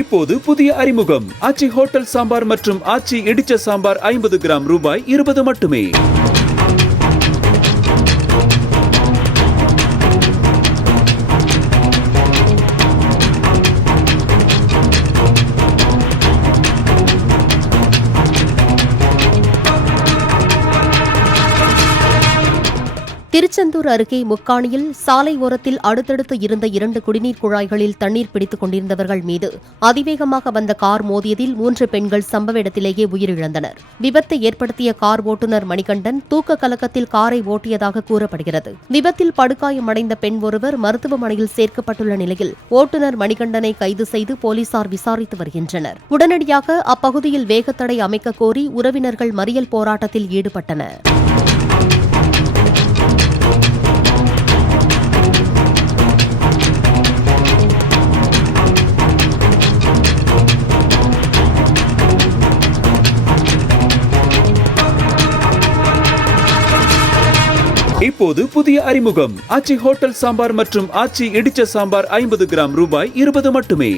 இப்போது புதிய அறிமுகம் ஆச்சி ஹோட்டல் சாம்பார் மற்றும் ஆச்சி இடிச்ச சாம்பார் 50 கிராம் ரூபாய் 20 மட்டுமே. திருச்செந்தூர் அருகே முக்காணியில் சாலை ஓரத்தில் அடுத்தடுத்து இருந்த 2 குடிநீர் குழாய்களில் தண்ணீர் பிடித்துக் கொண்டிருந்தவர்கள் மீது அதிவேகமாக வந்த கார் மோதியதில் 3 பெண்கள் சம்பவ இடத்திலேயே உயிரிழந்தனர். விபத்தை ஏற்படுத்திய கார் ஓட்டுநர் மணிகண்டன் தூக்க கலக்கத்தில் காரை ஓட்டியதாக கூறப்படுகிறது. விபத்தில் படுகாயமடைந்த பெண் ஒருவர் மருத்துவமனையில் சேர்க்கப்பட்டுள்ள நிலையில் ஓட்டுநர் மணிகண்டனை கைது செய்து போலீசார் விசாரித்து வருகின்றனர். உடனடியாக அப்பகுதியில் வேகத்தடை அமைக்க கோரி உறவினர்கள் மறியல் போராட்டத்தில் ஈடுபட்டனர். இப்போது புதிய அறிமுகம் ஆச்சி ஹோட்டல் சாம்பார் மற்றும் ஆச்சி இடிச்ச சாம்பார் 50 கிராம் ரூபாய் 20 மட்டுமே.